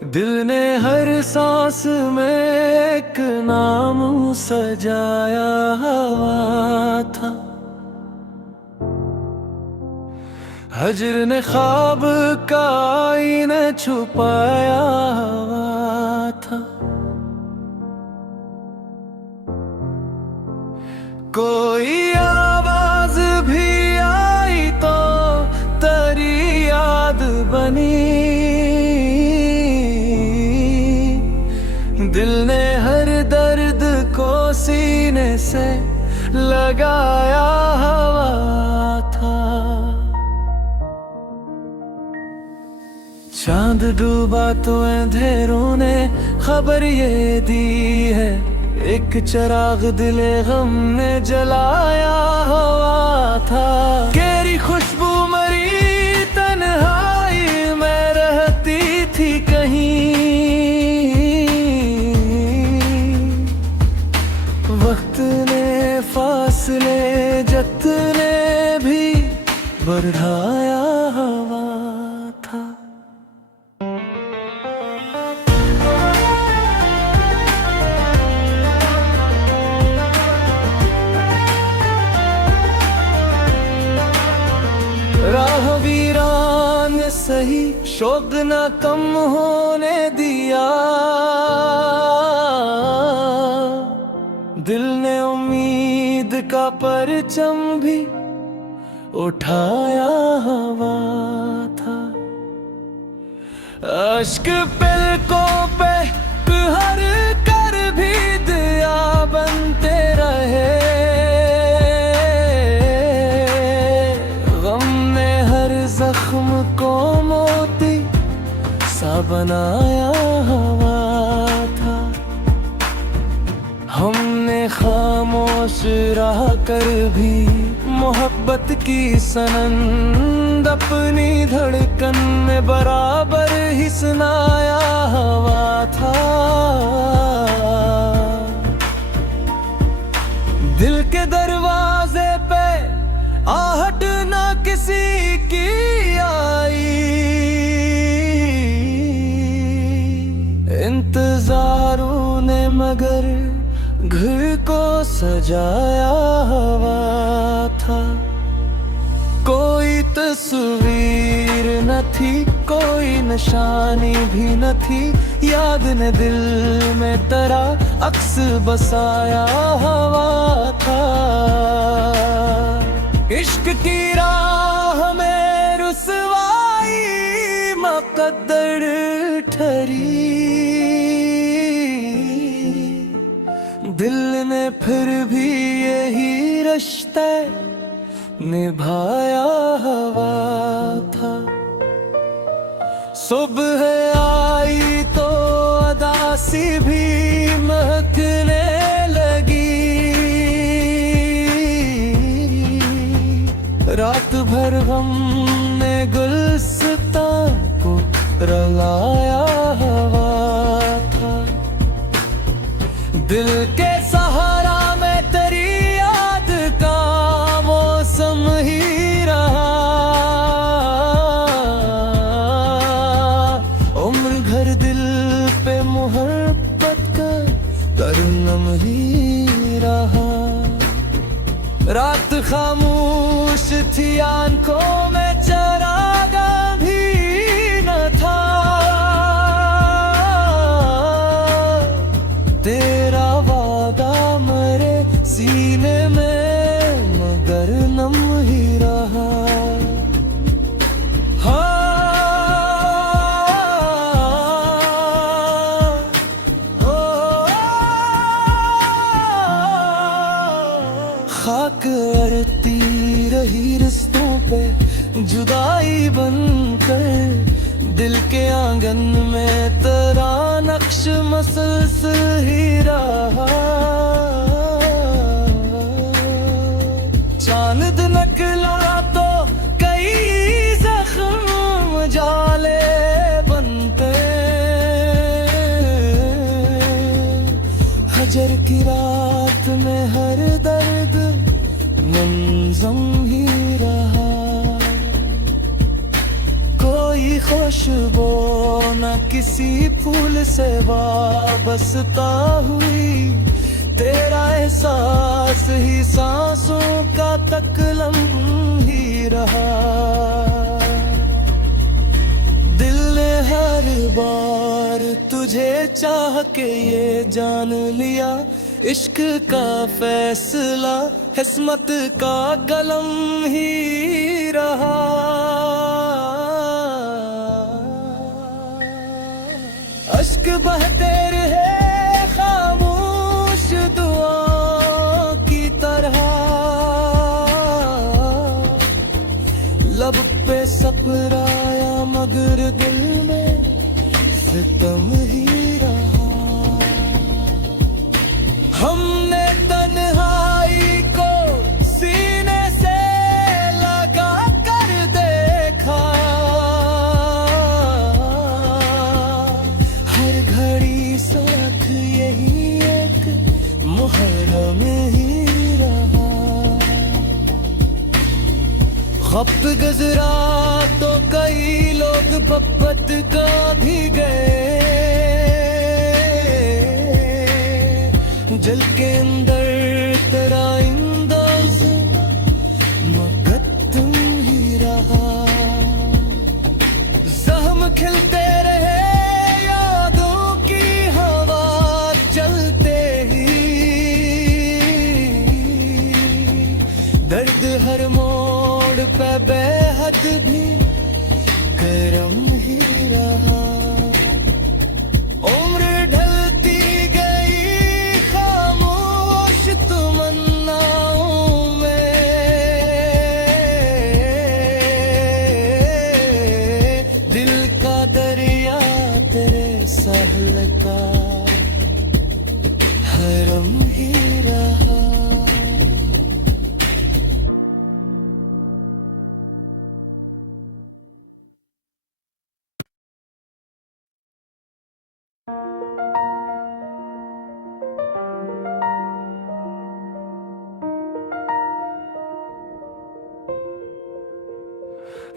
दिल ने हर सांस में एक नाम सजाया हुआ था। हजर ने ख्वाब का आईने छुपाया हुआ था। कोई आवाज भी आई तो तेरी याद बनी। दिल ने हर दर्द को सीने से लगाया हुआ था। चांद डूबा तो अंधेरों ने खबर ये दी है, एक चिराग दिले गम ने जलाया हुआ था। केरी खुशबू मरी तन्हाई में रहती थी कहीं। वक्त ने फासले जतने भी बढ़ाया हुआ था। राह वीरान सही शोक न कम होने दिया। दिल ने उम्मीद का परचम भी उठाया हुआ था। अश्क पलकों पे हर कर भी दिया बनते रहे। जख्म को मोती सा बनाया हुआ था। हमने खामोश रह कर भी मोहब्बत की सनंद अपनी धड़कन में बराबर ही सुनाया हुआ था। दिल के दरवाजे पे आहट ना किसी की आई। इंतजारों ने मगर घर को सजाया हुआ था। कोई तस्वीर न थी, कोई निशानी भी न थी। याद ने दिल में तेरा अक्स बसाया हुआ था। इश्क की राह में रुसवाई मुक़द्दर ठहरी। दिल ने फिर भी यही रिश्ता निभाया हुआ था। सुबह आई तो अदासी भी महकने लगी। रात भर गम ने गुलस्तां को रलाया हुआ था। दिल के सहारा में तेरी याद का मौसम ही रहा। उम्र भर दिल पे मोहब्बत का करनम ही रहा। रात खामोश थी, आंखों में चरागा भी न था। तेरा वादा मरे सीने में मगर नम ही रहा। खाक अरती रही रिश्तों पे जुदाई बनकर। दिल के आंगन में तेरा नक्श मसलसल ही रहा। चांद निकला तो कई जख्म जाले बनते। हजर की रात में हर दर्द मंजम ही रहा। कोई खुशबू न किसी फूल से वाबस्ता हुई, तेरा एहसास ही सांसों का तकलम ही रहा। दिल ने हर बार तुझे चाह के ये जान लिया, इश्क का फैसला किस्मत का कलम ही रहा। अश्क बहते रहे खामोश दुआ की तरह, लब पे सपराया मगर दिल में सितम ही रहा। हमने तन्हाई को सीने से लगा कर देखा, हर घड़ी साथ यही एक मुहर्रम ही रहा। वक्त गुजरा तो कई लोग मोहब्बत का भी गए, जल के अंदर तेरा अंदाज मुकद्दम ही रहा। जख्म खिलते रहे यादों की हवा चलते ही, दर्द हर मोड़ पे बेहद भी करम ही रहा। उम्र ढलती गई खामोश तमन्नाओं में, दिल का दरिया तेरे सहल का हरम ही रहा।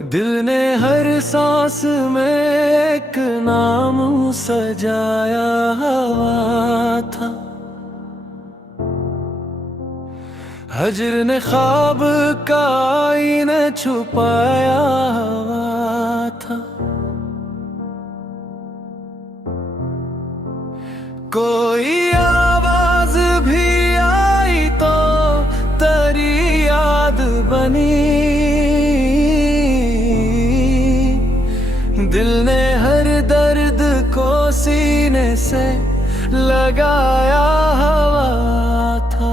दिल ने हर सांस में एक नाम सजाया हुआ था, हजर ने ख्वाब का आईना छुपाया हुआ था। कोई आवाज भी आई तो तेरी याद बनी, दिल ने हर दर्द को सीने से लगाया हुआ था।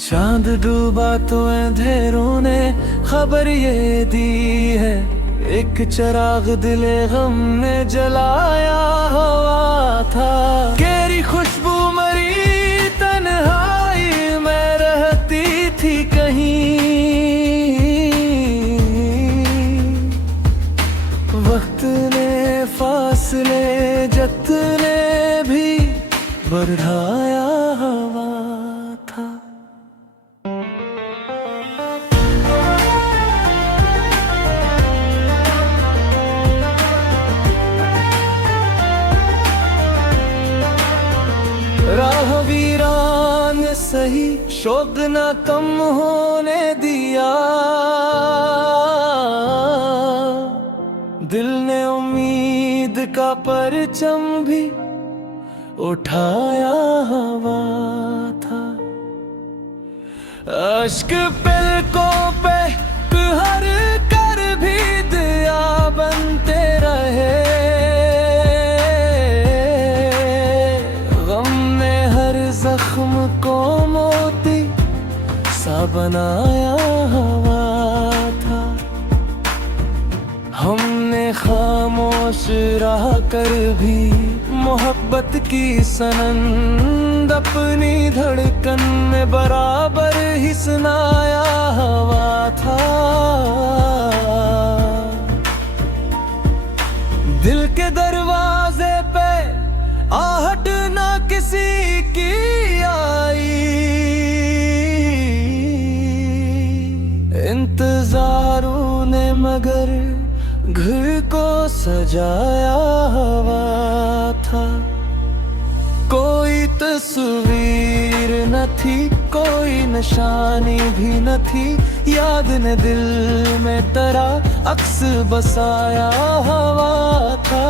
चांद डूबा तो अंधेरों ने खबर ये दी है, एक चिराग दिले गम ने जलाया हुआ था। केरी खुशबू मरी तन्हाई में रहती थी कहीं, वक्त ने फासले जतने भी बढ़ाया हुआ था। राह वीरान सही शौक न कम होने दिया, दिल ने उम्मीद का परचम भी उठाया हुआ था। अश्क पलकों पे हर कर भी दिया बनते रहे, गम ने हर जख्म को मोती सा बनाया हुआ था। हमने खामोश रह कर भी मोहब्बत की सनंद अपनी धड़कन में बराबर ही सुनाया हुआ था। दिल के दरवाजे पे आहट ना किसी की आई, इंतजार सजाया हुआ था। कोई तस्वीर न थी, कोई निशानी भी न थी, याद ने दिल में तेरा अक्स बसाया हुआ था।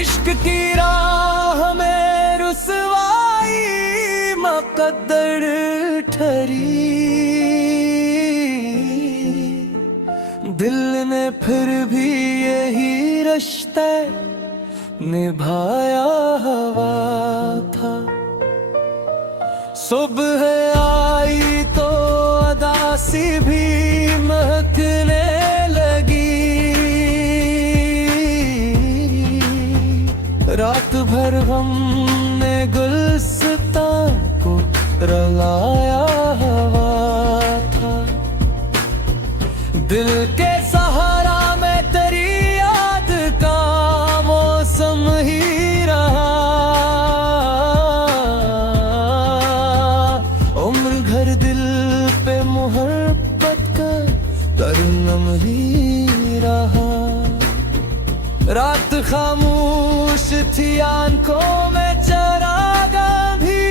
इश्क की राह में रुसवाई मुक़द्दर ठहरी, दिल ने फिर भी यही रिश्ता निभाया हुआ था। सुबह आई तो अदासी भी महकने लगी, रात भर गम ने गुलसितां को रलाया हुआ था। दिल के सहारा में तेरी याद का मौसम ही रहा, उम्र भर दिल पे मोहब्बत का तरनम ही रहा। रात खामोश थी, आंखों में चरागा भी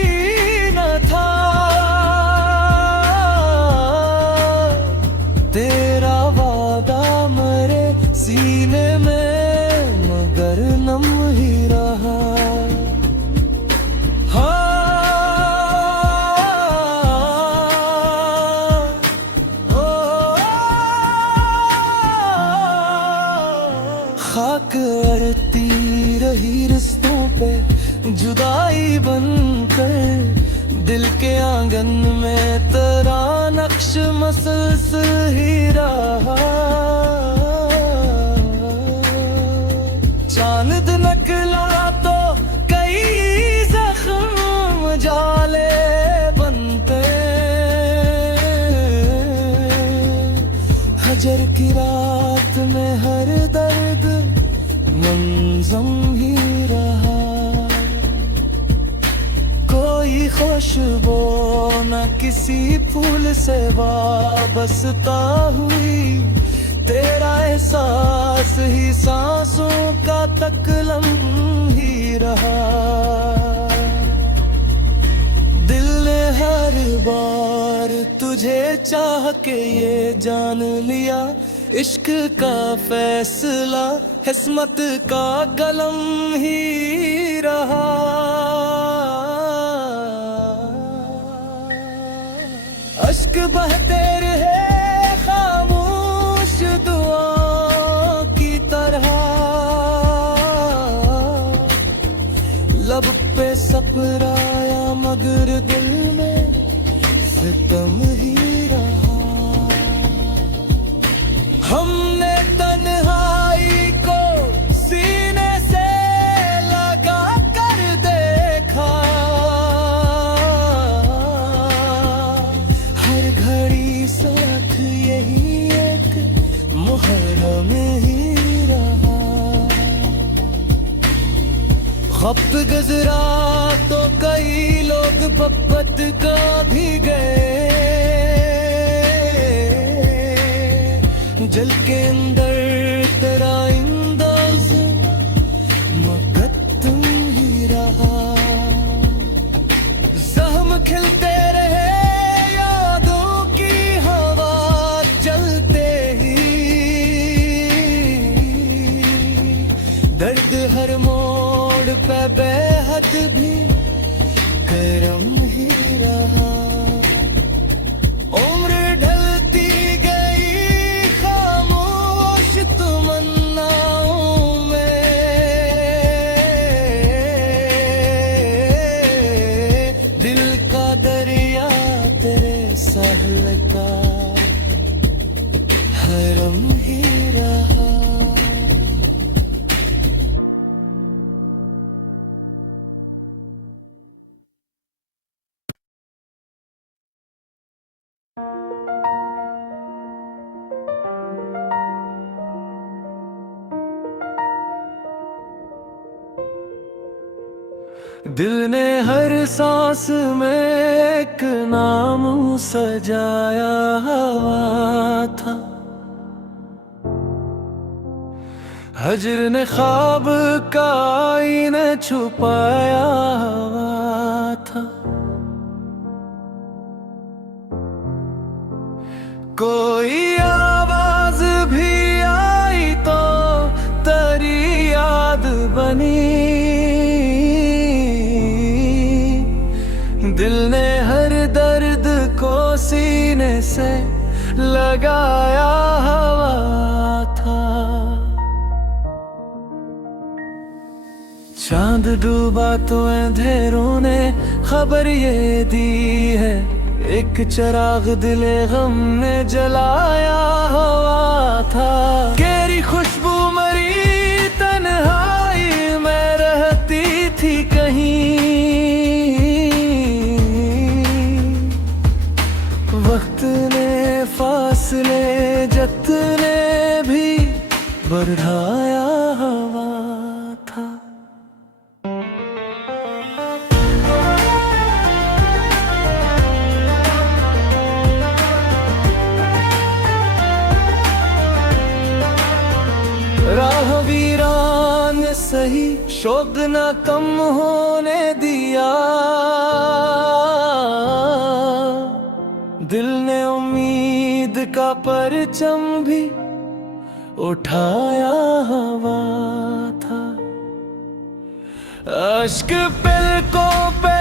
न था। तेरा वादा मरे सीने में मगर नम ही रहा। खाक अड़ती रही रिश्तों पे जुदाई बनकर, दिल के आंगन में तेरा नक्श मसलसल ही रहा। चांद निकला तो कई जख्म जाले बनते, हजर की रात में हर दर्द मंजम ही रहा। कोई खुशबू न किसी फूल से वाबस्ता हुई, तेरा एहसास ही सांसों का तकलम ही रहा। दिल ने हर बार तुझे चाह के ये जान लिया, इश्क का फैसला किस्मत का कलम ही रहा। अश्क बहते रहे खामोश दुआ की तरह, लब पे सपराया मगर दिल में सितम ही रहा। हमने तन्हाई को सीने से लगा कर देखा, हर घड़ी साथ यही एक मुहर्रम ही रहा। खत गुजरा तो कई लोग मोहब्बत का भी गए, जल के अंदर तेरा अंदाज मुकद्दम ही रहा। जख्म खिलते रहे यादों की हवा चलते ही, दर्द हर मोड़ पे बेहद भी गरम ही रहा। उम्र ढलती गई खामोश तमन्नाओं में, दिल का दरिया तेरे साहिल का हरम ही रहा। दिल ने हर सांस में एक नाम सजाया हुआ था, हजर ने ख्वाब का आईने छुपाया था, कोई आवाज भी आई तो तेरी याद बनी। दिल ने हर दर्द को सीने से लगाया हुआ था। चांद डूबा तो अंधेरों ने खबर ये दी है, एक चिराग दिले गम ने जलाया हुआ था। केरी खुशबू मरी तन्हाई में रहती थी कहीं, वक्त ने फासले जतने भी बढ़ाया हुआ था। राह वीरान सही शोक न कम होने दिया, दिल ने उम्मीद का परचम भी उठाया हुआ था। अश्क पलकों पे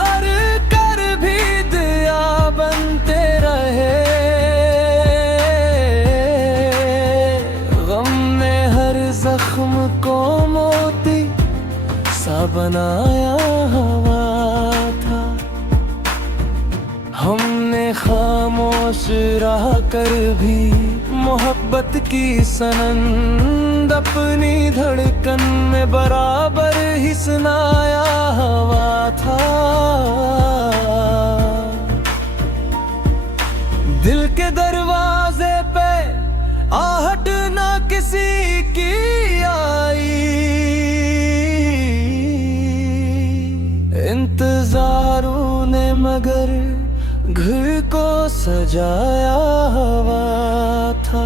हर कर भी दिया बनते रहे, जख्म को मोती सा बनाया हुआ था। हमने खामोश रह कर भी मोहब्बत की सनंद अपनी धड़कन में बराबर ही सुनाया हुआ था। दिल के दरवाजे पे आहट ना किसी की आई, इंतजारों ने मगर घर को सजाया हुआ था।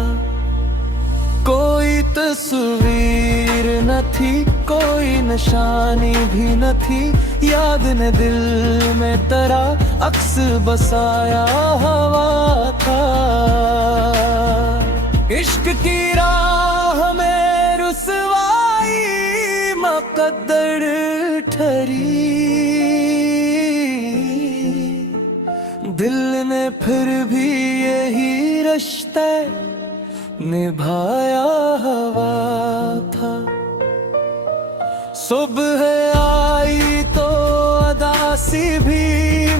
कोई तस्वीर न थी, कोई निशानी भी न थी, याद ने दिल में तेरा अक्स बसाया हुआ था। इश्क की राह में रुसवाई मुक़द्दर ठहरी, दिल ने फिर भी यही रिश्ता निभाया हुआ था। सुबह आई तो अदासी भी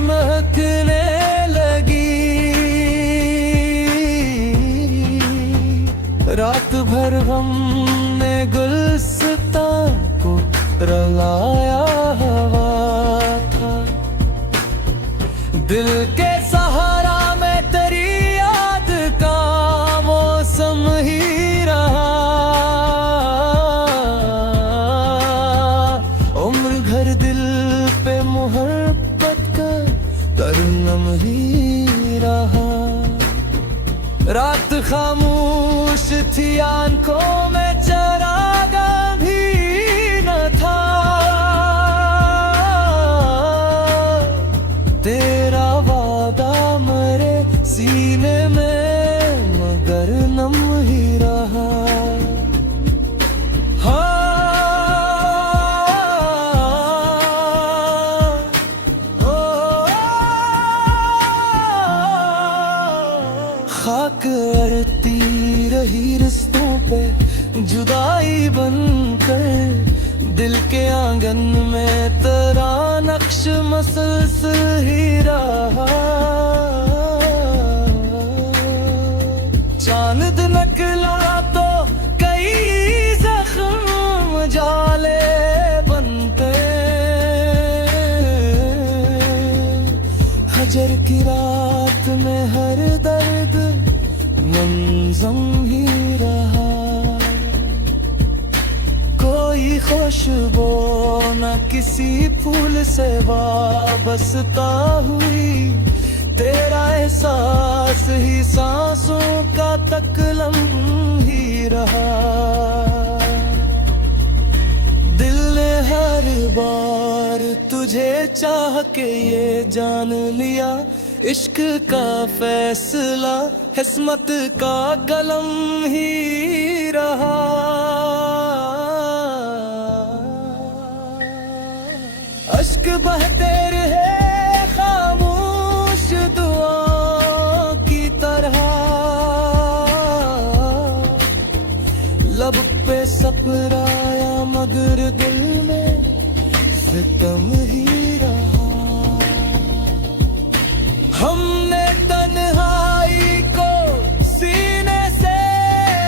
महकने लगी, रात भर गम ने गुलस्तां को रलाया हुआ था। दिल के सहारा में तेरी याद का मौसम ही रहा, उम्र भर दिल पे मोहब्बत का तरन्नुम ही रहा। रात खामोश थी, आंखों में चरागा भी न था, तेरा वादा मरे सीने में मगर नम ही रहा। खाक अरती रही रिश्तों पे जुदाई बनकर, दिल के आंगन में तेरा नक्श मसलसल ही रहा। चांद निकला तो कई जख्म जाले बनते, हजर की रात में हर दर्द मंज़म ही रहा। कोई खुशबू न किसी फूल से वाबस्ता हुई, तेरा एहसास ही सांसों का तकलम ही रहा। तुझे चाह के ये जान लिया, इश्क का फैसला किस्मत का कलम ही रहा। अश्क बहते रहे खामोश दुआओं की तरह, लब पे सपराया मगर दिल में सितम ही रहा। हमने तन्हाई को सीने से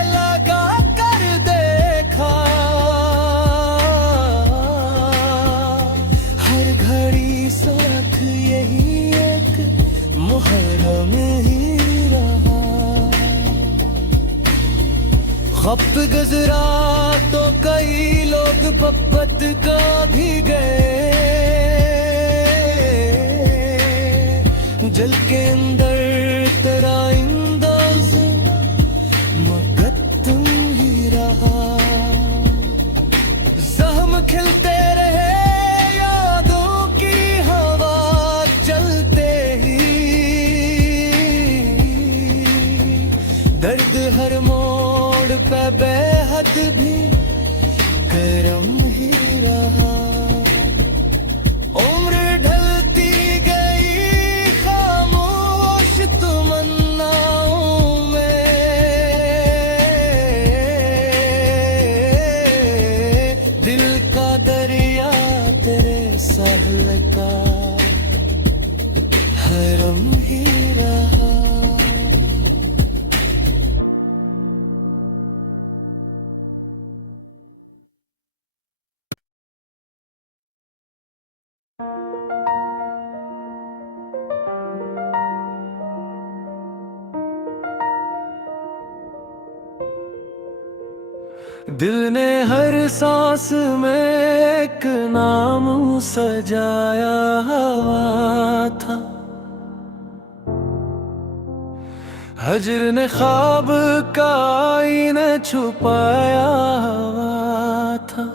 लगा कर देखा, हर घड़ी साथ यही एक मुहर्रम ही रहा। वक्त गुजरा तो कई लोग मोहब्बत का भी गए, जल के अंदर तेरा अंदाज मगर तुम ही रहा। जख्म खिलते रहे यादों की हवा चलते ही, दर्द हर मोड़ पे बेहद भी करम ही रहा। उम्र ढलती गई खामोश तमन्नाओं में, दिल का दरिया तेरे साहिल का हरम ही रहा। दिल ने हर सांस में एक नाम सजाया हुआ था, हजर ने ख्वाब का आईने छुपाया हुआ था।